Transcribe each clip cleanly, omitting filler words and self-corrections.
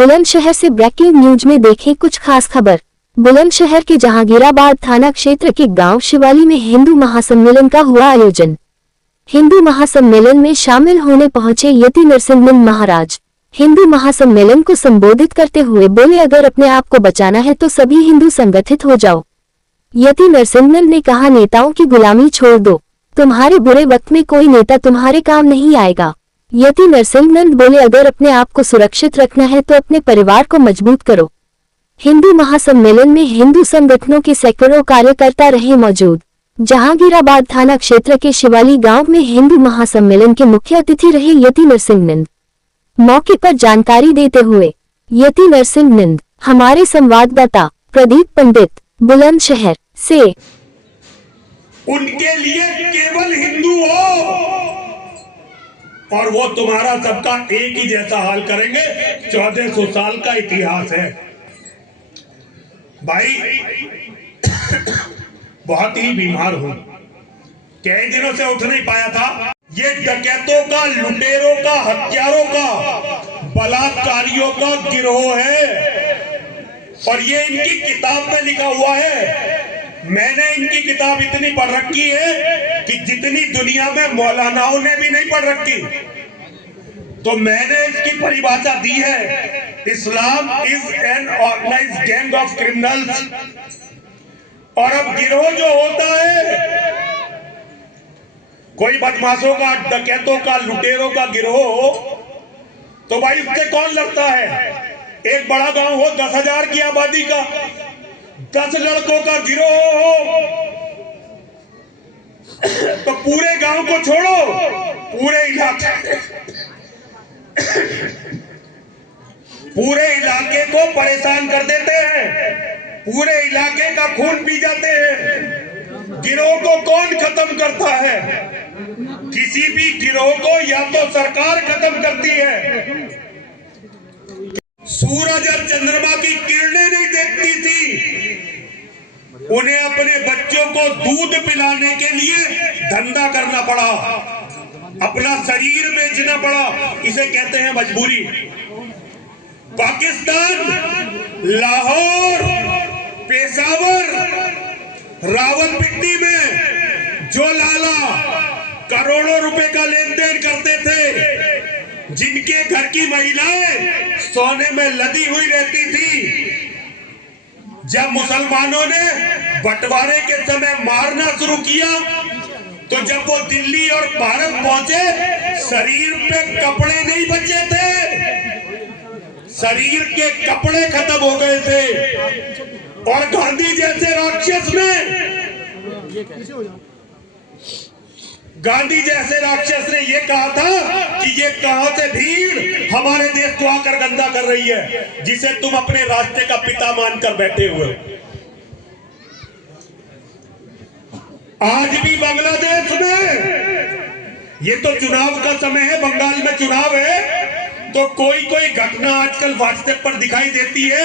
बुलंदशहर से breaking news में देखें कुछ खास खबर। बुलंदशहर के जहांगीराबाद थाना क्षेत्र के गांव शिवाली में हिंदू महासम्मेलन का हुआ आयोजन। हिंदू महासम्मेलन में शामिल होने पहुंचे यति नरसिंहनंद महाराज। हिंदू महासम्मेलन को संबोधित करते हुए बोले, अगर अपने आप को बचाना है तो सभी हिंदू संगठित हो जाओ। यति नरसिंहनंद ने कहा, नेताओं की गुलामी छोड़ दो, तुम्हारे बुरे वक्त में कोई नेता तुम्हारे काम नहीं आएगा। यति नरसिंहनंद बोले, अगर अपने आप को सुरक्षित रखना है तो अपने परिवार को मजबूत करो। हिंदू महासम्मेलन में हिंदू संगठनों के सैकड़ों कार्यकर्ता रहे मौजूद। जहांगीराबाद थाना क्षेत्र के शिवाली गांव में हिंदू महासम्मेलन के मुख्य अतिथि रहे यति नरसिंहनंद। मौके पर जानकारी देते हुए यति नरसिंहनंद, हमारे संवाददाता प्रदीप पंडित बुलंदशहर से, उनके लिए केवल हिंदू हो और वो तुम्हारा सबका एक ही जैसा हाल करेंगे। 1400 साल का इतिहास है भाई। बहुत ही बीमार हूं, कई दिनों से उठ नहीं पाया था। ये डकैतों का, लुटेरों का, हत्यारों का, बलात्कारियों का गिरोह है और ये इनकी किताब में लिखा हुआ है। मैंने इनकी किताब इतनी पढ़ रखी है कि जितनी दुनिया में मौलानाओं ने भी नहीं पढ़ रखी। तो मैंने इसकी परिभाषा दी है, Islam is an organised gang of criminals. और अब गिरोह जो होता है, कोई बदमाशों का, डकैतों का, लुटेरों का गिरोह, तो भाई उससे कौन लड़ता है? एक बड़ा गांव हो 10,000 की आबादी का, 10 लड़कों का गिरोह हो तो पूरे गांव को छोड़ो, पूरे इलाके को परेशान कर देते हैं, पूरे इलाके का खून पी जाते हैं। गिरोह को कौन खत्म करता है? किसी भी गिरोह को या तो सरकार खत्म करती है। सूरज और चंद्रमा की किरणें नहीं देखती थी, उन्हें अपने बच्चों को दूध पिलाने के लिए धंधा करना पड़ा, अपना शरीर बेचना पड़ा। इसे कहते हैं मजबूरी। पाकिस्तान, लाहौर, पेशावर, रावलपिंडी में जो लाला करोड़ों रुपए का लेन देन करते थे, जिनके घर की महिलाएं सोने में लदी हुई रहती थी, जब मुसलमानों ने बंटवारे के समय मारना शुरू किया, तो जब वो दिल्ली और भारत पहुंचे, शरीर पे कपड़े नहीं बचे थे, शरीर के कपड़े खत्म हो गए थे। और गांधी जैसे राक्षस ने ये कहा था कि ये कहां से भीड़ हमारे देश को आकर गंदा कर रही है, जिसे तुम अपने रास्ते का पिता मानकर बैठे हुए हो। आज भी बांग्लादेश में, ये तो चुनाव का समय है, बंगाल में चुनाव है, तो कोई घटना आजकल व्हाट्सएप पर दिखाई देती है,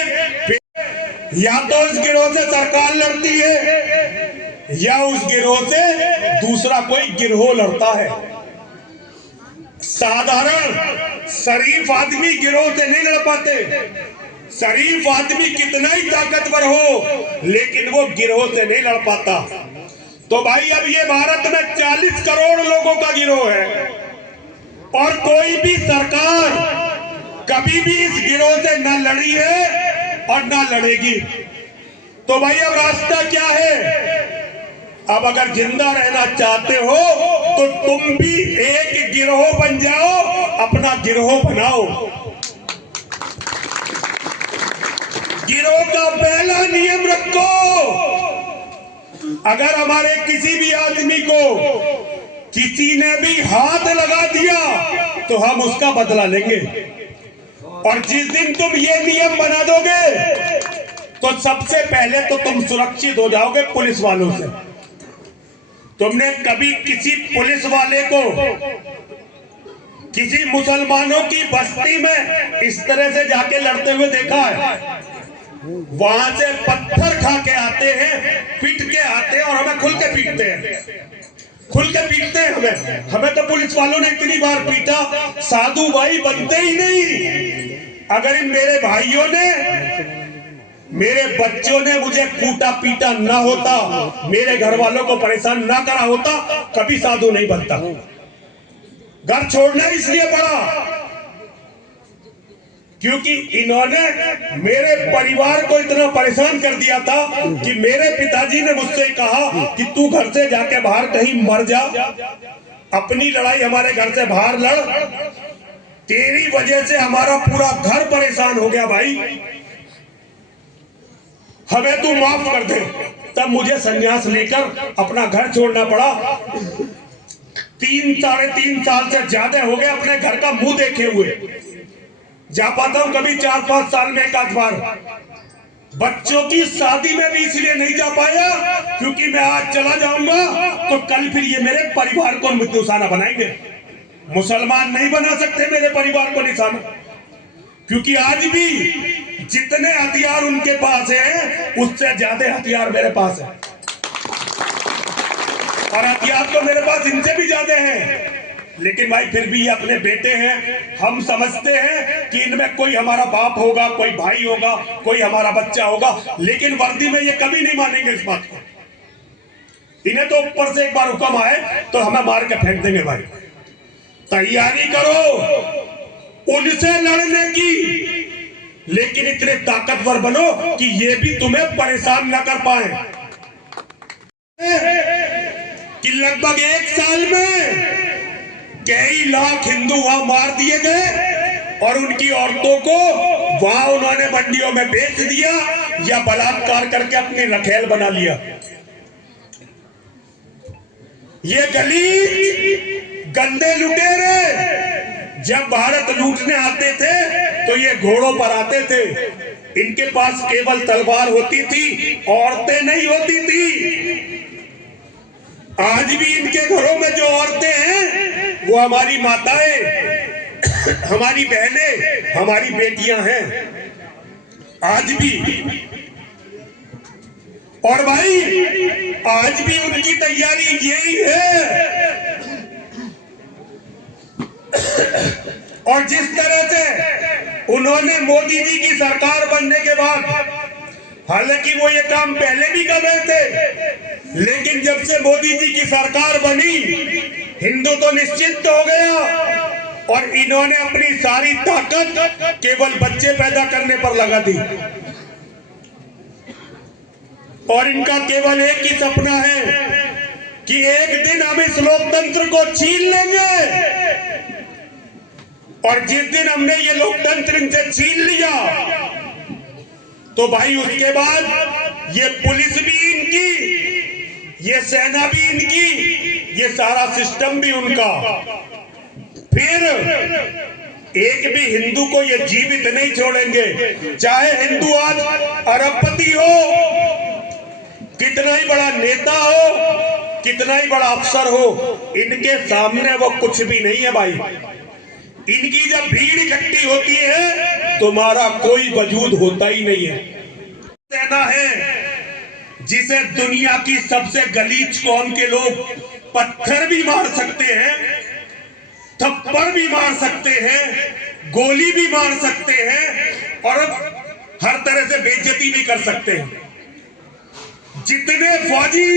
या तो उस गिरोह से सरकार लड़ती है या उस गिरोह से दूसरा कोई गिरोह लड़ता है। साधारण शरीफ आदमी गिरोह से नहीं लड़ पाते। शरीफ आदमी कितना ही ताकतवर हो, लेकिन वो गिरोह से नहीं लड़ पाता। तो भाई अब ये भारत में 40 करोड़ लोगों का गिरोह है और कोई भी सरकार कभी भी इस गिरोह से न लड़ी है और ना लड़ेगी। तो भाई अब रास्ता क्या है? अब अगर जिंदा रहना चाहते हो तो तुम भी एक गिरोह बन जाओ, अपना गिरोह बनाओ। गिरोह का पहला नियम रखो, अगर हमारे किसी भी आदमी को किसी ने भी हाथ लगा दिया तो हम उसका बदला लेंगे। और जिस दिन तुम ये नियम बना दोगे तो सबसे पहले तो तुम सुरक्षित हो जाओगे पुलिस वालों से। तुमने कभी किसी पुलिस वाले को किसी मुसलमानों की बस्ती में इस तरह से जाके लड़ते हुए देखा है? वहां से पत्थर खा के आते हैं, पीट के आते हैं और हमें खुल के पीटते हैं। हमें तो पुलिस वालों ने इतनी बार पीटा, साधु भाई बनते ही नहीं। अगर इन मेरे भाइयों ने, मेरे बच्चों ने मुझे कूटा पीटा ना होता, मेरे घर वालों को परेशान ना करा होता, कभी साधु नहीं बनता। घर छोड़ना इसलिए पड़ा क्योंकि इन्होंने मेरे परिवार को इतना परेशान कर दिया था कि मेरे पिताजी ने मुझसे कहा कि तू घर से जाके बाहर कहीं मर जा, अपनी लड़ाई हमारे घर से बाहर लड़, तेरी वजह से हमारा पूरा घर परेशान हो गया भाई, हमें तू माफ कर दे। तब मुझे संन्यास लेकर अपना घर छोड़ना पड़ा। 3-3.5 साल से ज्यादा हो गए अपने घर का मुंह देखे हुए, जा पाता हूं कभी 4-5 साल में एक आध बार। बच्चों की शादी में भी इसलिए नहीं जा पाया क्योंकि मैं आज चला जाऊंगा तो कल फिर ये मेरे परिवार को निशाना बनाएंगे। मुसलमान नहीं बना सकते मेरे परिवार को निशाना, क्योंकि आज भी जितने हथियार उनके पास है उससे ज्यादा हथियार मेरे पास है, और हथियार तो मेरे पास इनसे भी ज्यादा हैं। लेकिन भाई फिर भी ये अपने बेटे हैं, हम समझते हैं कि इनमें कोई हमारा बाप होगा, कोई भाई होगा, कोई हमारा बच्चा होगा, लेकिन वर्दी में ये कभी नहीं मानेंगे इस बात को। इन्हें तो ऊपर से एक बार हुक्म आए तो हमें मार के फेंक देंगे। भाई तैयारी करो उनसे लड़ने की, लेकिन इतने ताकतवर बनो कि ये भी तुम्हें परेशान ना कर पाए। कि लगभग 1 साल में कई लाख हिंदू वहां मार दिए गए और उनकी औरतों को वहां उन्होंने मंडियों में बेच दिया या बलात्कार करके अपनी रखेल बना लिया। ये गलीज गंदे लुटेरे जब भारत लूटने आते थे तो ये घोड़ों पर आते थे, इनके पास केवल तलवार होती थी, औरतें नहीं होती थी। आज भी इनके घरों में जो औरतें हैं वो हमारी माताएं, हमारी बहनें, हमारी बेटियां हैं आज भी। और भाई आज भी उनकी तैयारी यही है। और जिस तरह से उन्होंने मोदी जी की सरकार बनने के बाद, हालांकि वो ये काम पहले भी कर रहे थे, लेकिन जब से मोदी जी की सरकार बनी हिंदू तो निश्चित हो गया और इन्होंने अपनी सारी ताकत केवल बच्चे पैदा करने पर लगा दी। और इनका केवल एक ही सपना है कि एक दिन हम इस लोकतंत्र को छीन लेंगे, और जिस दिन हमने ये लोकतंत्र इनसे छीन लिया तो भाई उसके बाद ये पुलिस भी इनकी, ये सेना भी इनकी, ये सारा सिस्टम भी उनका। फिर एक भी हिंदू को ये जीवित नहीं छोड़ेंगे, चाहे हिंदू आज अरबपति हो, कितना ही बड़ा नेता हो, कितना ही बड़ा अफसर हो, इनके सामने वो कुछ भी नहीं है भाई। इनकी जब भीड़ इकट्ठी होती है तुम्हारा कोई वजूद होता ही नहीं है। सेना है जिसे दुनिया की सबसे गलीज कौम के लोग पत्थर भी मार सकते हैं, थप्पड़ भी मार सकते हैं, गोली भी मार सकते हैं और हर तरह से बेइज्जती भी कर सकते हैं। जितने फौजी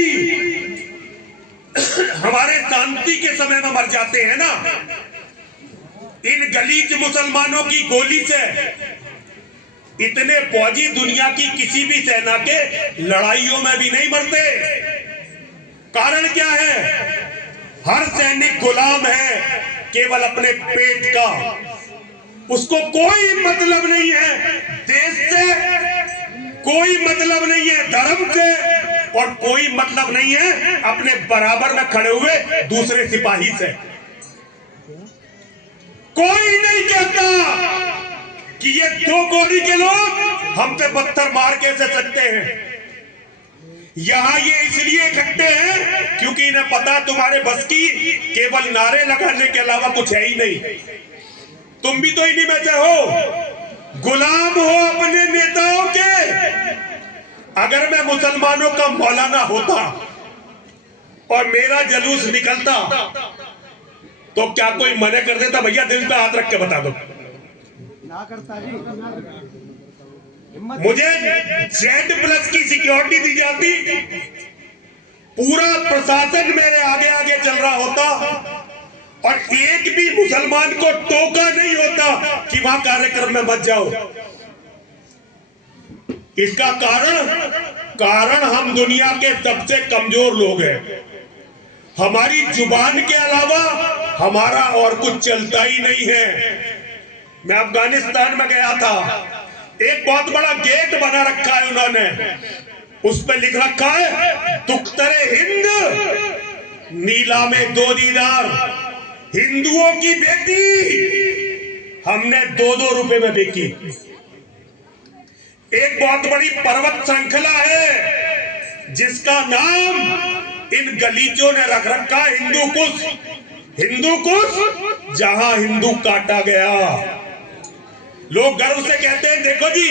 हमारे शांति के समय में मर जाते हैं ना, इन गलीज मुसलमानों की गोली से इतने फौजी दुनिया की किसी भी सेना के लड़ाइयों में भी नहीं मरते। कारण क्या है? हर सैनिक गुलाम है केवल अपने पेट का, उसको कोई मतलब नहीं है देश से, कोई मतलब नहीं है धर्म से, और कोई मतलब नहीं है अपने बराबर में खड़े हुए दूसरे सिपाही से। कोई नहीं कहता कि ये 2 कौड़ी के लोग हम पे पत्थर मार कैसे सकते हैं। यहां ये इसलिए इकट्ठे हैं क्योंकि इन्हें पता तुम्हारे बस की केवल नारे लगाने के अलावा कुछ है ही नहीं। तुम भी तो इन्हीं में से हो, गुलाम हो अपने नेताओं के। अगर मैं मुसलमानों का मौलाना होता और मेरा जुलूस निकलता तो क्या कोई मना कर देता? भैया दिल पे हाथ रख के बता दो, मुझे Z+ की सिक्योरिटी दी जाती, पूरा प्रशासन मेरे आगे आगे चल रहा होता और एक भी मुसलमान को टोका नहीं होता कि वहां कार्यक्रम में मत जाओ। इसका कारण हम दुनिया के सबसे कमजोर लोग हैं। हमारी जुबान के अलावा हमारा और कुछ चलता ही नहीं है। मैं अफगानिस्तान में गया था, एक बहुत बड़ा गेट बना रखा है उन्होंने, उस पर लिख रखा है दुख्तरे हिंद नीला में 2 दीनार, हिंदुओं की बेटी हमने 2-2 रुपए में बेची। एक बहुत बड़ी पर्वत श्रृंखला है जिसका नाम इन गलीचों ने रख रखा हिंदू कुश। हिंदू कुश जहां हिंदू काटा गया। लोग गर्व से कहते हैं देखो जी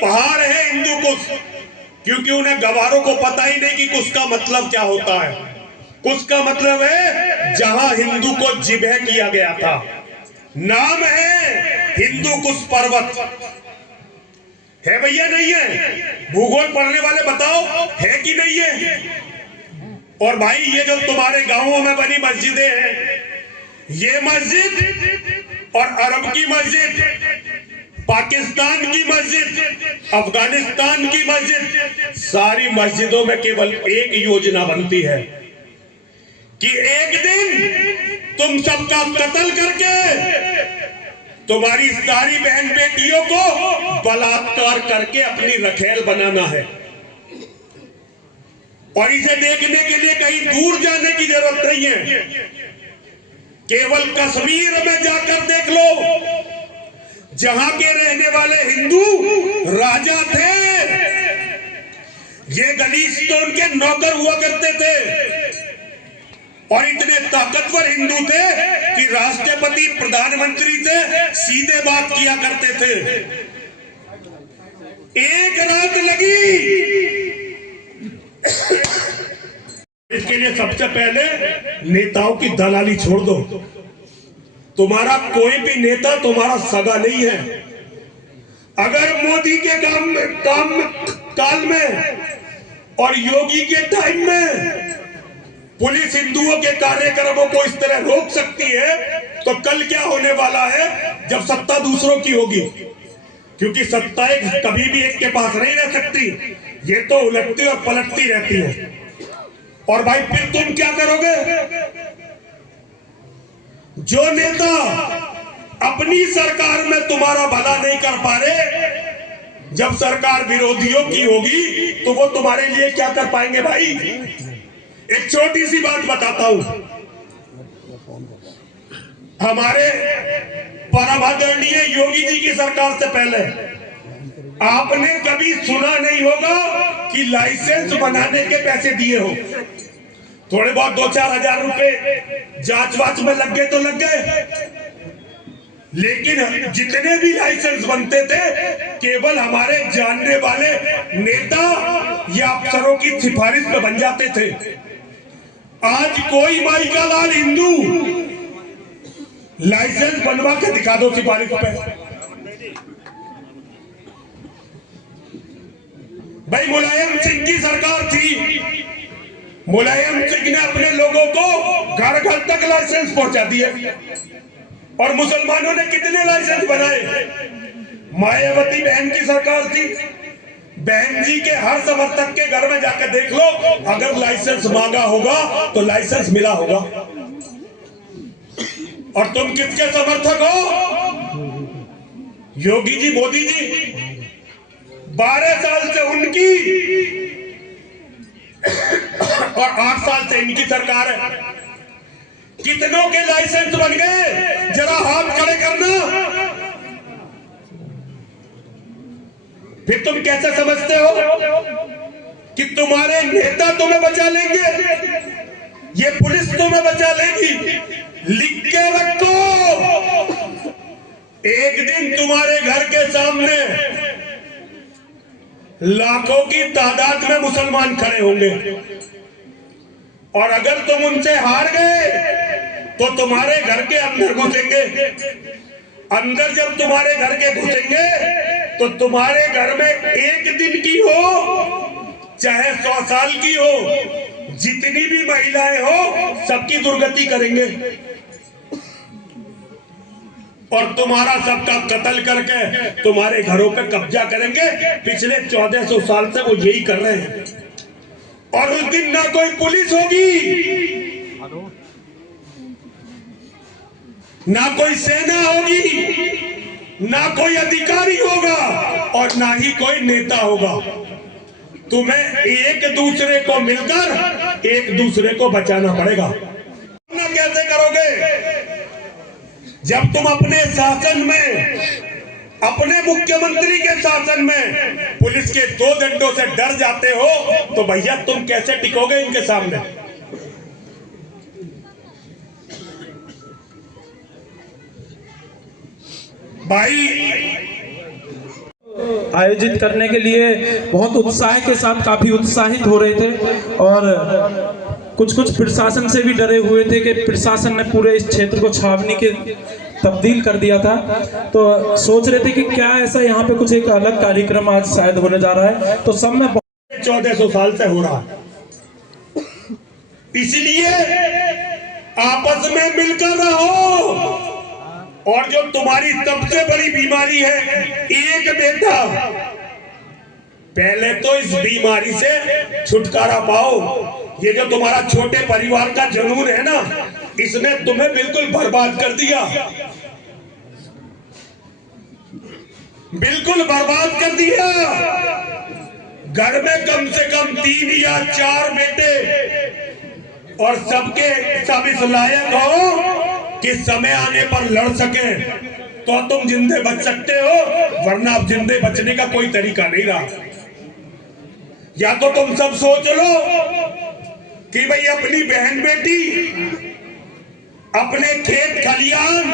पहाड़ है हिंदू कुश, क्योंकि उन्हें गवारों को पता ही नहीं कि कुश का मतलब क्या होता है। कुश का मतलब है जहां हिंदू को जिबह किया गया था। नाम है हिंदू कुश पर्वत। है भैया नहीं है? भूगोल पढ़ने वाले बताओ है कि नहीं है? और भाई ये जो तुम्हारे गांवों में बनी मस्जिदें हैं, ये मस्जिद और अरब की मस्जिद, पाकिस्तान की मस्जिद, अफगानिस्तान की मस्जिद, सारी मस्जिदों में केवल एक योजना बनती है कि एक दिन तुम सबका कत्ल करके तुम्हारी सारी बहन बेटियों को बलात्कार करके अपनी रखेल बनाना है। और इसे देखने के लिए कहीं दूर जाने की जरूरत नहीं है, केवल कश्मीर में जाकर देख लो, जहां के रहने वाले हिंदू राजा थे। ये गलीच तो उनके नौकर हुआ करते थे और इतने ताकतवर हिंदू थे कि राष्ट्रपति प्रधानमंत्री से सीधे बात किया करते थे। एक रात लगी। इसके लिए सबसे पहले नेताओं की दलाली छोड़ दो। तुम्हारा कोई भी नेता तुम्हारा सगा नहीं है। अगर मोदी के काल में और योगी के टाइम में पुलिस हिंदुओं के कार्यक्रमों को इस तरह रोक सकती है, तो कल क्या होने वाला है जब सत्ता दूसरों की होगी? क्योंकि सत्ता कभी भी एक के पास नहीं रह सकती, ये तो उलटती और पलटती रहती है। और भाई फिर तुम क्या करोगे? जो नेता अपनी सरकार में तुम्हारा भला नहीं कर पा रहे, जब सरकार विरोधियों की होगी तो वो तुम्हारे लिए क्या कर पाएंगे? भाई एक छोटी सी बात बताता हूं। हमारे परम आदरणीय योगी जी की सरकार से पहले आपने कभी सुना नहीं होगा कि लाइसेंस बनाने के पैसे दिए हो। थोड़े बहुत 2-4 हजार रुपए जांच वाच में लग गए तो लग गए, लेकिन जितने भी लाइसेंस बनते थे केवल हमारे जानने वाले नेता या अफसरों की सिफारिश पे बन जाते थे। आज कोई माई का लाल हिंदू लाइसेंस बनवा के दिखा दो सिफारिश पे। भाई मुलायम सिंह की सरकार थी, मुलायम सिंह ने अपने लोगों को घर घर तक लाइसेंस पहुंचा दिए। और मुसलमानों ने कितने लाइसेंस बनाए? मायावती बहन की सरकार थी, बहन जी के हर समर्थक के घर में जाकर देख लो, अगर लाइसेंस मांगा होगा तो लाइसेंस मिला होगा। और तुम किसके समर्थक हो? योगी जी, मोदी जी। 12 साल से उनकी और 8 साल से इनकी सरकार है। कितनों के लाइसेंस बन गए? जरा हाथ खड़े करना। फिर तुम कैसे समझते हो कि तुम्हारे नेता तुम्हें बचा लेंगे? ये पुलिस तुम्हें बचा लेगी? लिख के रखो, एक दिन तुम्हारे घर के सामने लाखों की तादाद में मुसलमान खड़े होंगे और अगर तुम उनसे हार गए तो तुम्हारे घर के अंदर घुसेंगे अंदर जब तुम्हारे घर के घुसेंगे तो तुम्हारे घर में एक दिन की हो चाहे 100 साल की हो, जितनी भी महिलाएं हो सबकी दुर्गति करेंगे और तुम्हारा सबका कत्ल करके तुम्हारे घरों पे कब्जा करेंगे। पिछले 1400 साल से वो यही कर रहे हैं। और उस दिन ना कोई पुलिस होगी, ना कोई सेना होगी, ना कोई अधिकारी होगा और ना ही कोई नेता होगा। तुम्हें एक दूसरे को मिलकर एक दूसरे को बचाना पड़ेगा। ना कैसे करोगे? जब तुम अपने शासन में, अपने मुख्यमंत्री के शासन में पुलिस के 2 डंडों से डर जाते हो तो भैया तुम कैसे टिकोगे इनके सामने? भाई आयोजित करने के लिए बहुत उत्साह के साथ काफी उत्साहित हो रहे थे और कुछ प्रशासन से भी डरे हुए थे कि प्रशासन ने पूरे इस क्षेत्र को छावनी के तब्दील कर दिया था। तो सोच रहे थे कि क्या ऐसा यहाँ पे कुछ एक अलग कार्यक्रम आज शायद होने जा रहा है। तो सब में 1400 साल से हो रहा है, इसलिए आपस में मिलकर रहो। और जो तुम्हारी सबसे बड़ी बीमारी है एक बेटा, पहले तो इस बीमारी से छुटकारा पाओ। ये जो तुम्हारा छोटे परिवार का जुनून है ना, इसने तुम्हें बिल्कुल बर्बाद कर दिया, बिल्कुल बर्बाद कर दिया। घर में कम से कम 3 या 4 बेटे और सबके सब इस लायक हो कि समय आने पर लड़ सके तो तुम जिंदे बच सकते हो, वरना अब जिंदे बचने का कोई तरीका नहीं रहा। या तो तुम सब सोच लो कि भाई अपनी बहन बेटी, अपने खेत खलियान,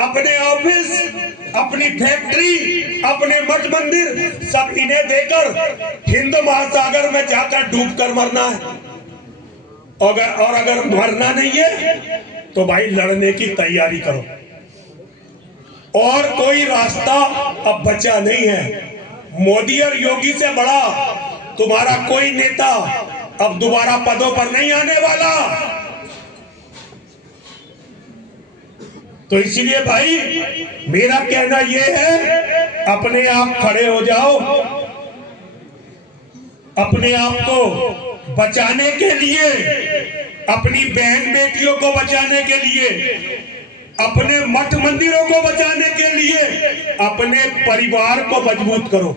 अपने ऑफिस, अपनी फैक्ट्री, अपने मठ मंदिर सब इन्हें देकर हिंद महासागर में जाकर डूब कर मरना है। और अगर मरना नहीं है तो भाई लड़ने की तैयारी करो। और कोई रास्ता अब बचा नहीं है। मोदी और योगी से बड़ा तुम्हारा कोई नेता अब दोबारा पदों पर नहीं आने वाला। तो इसीलिए भाई मेरा कहना यह है, अपने आप खड़े हो जाओ। अपने आप को बचाने के लिए, अपनी बहन बेटियों को बचाने के लिए, अपने मठ मंदिरों को बचाने के लिए अपने परिवार को मजबूत करो।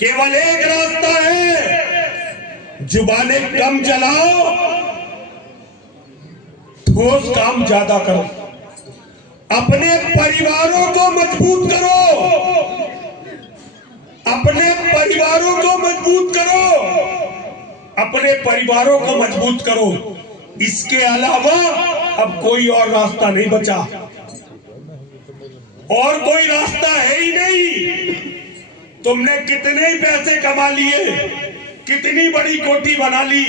केवल एक रास्ता है, जुबानें कम चलाओ, ठोस काम ज्यादा करो। अपने परिवारों को मजबूत करो, अपने परिवारों को मजबूत करो, अपने परिवारों को मजबूत करो। इसके अलावा अब कोई और रास्ता नहीं बचा, और कोई रास्ता है ही नहीं। तुमने कितने ही पैसे कमा लिए, कितनी बड़ी कोठी बना ली।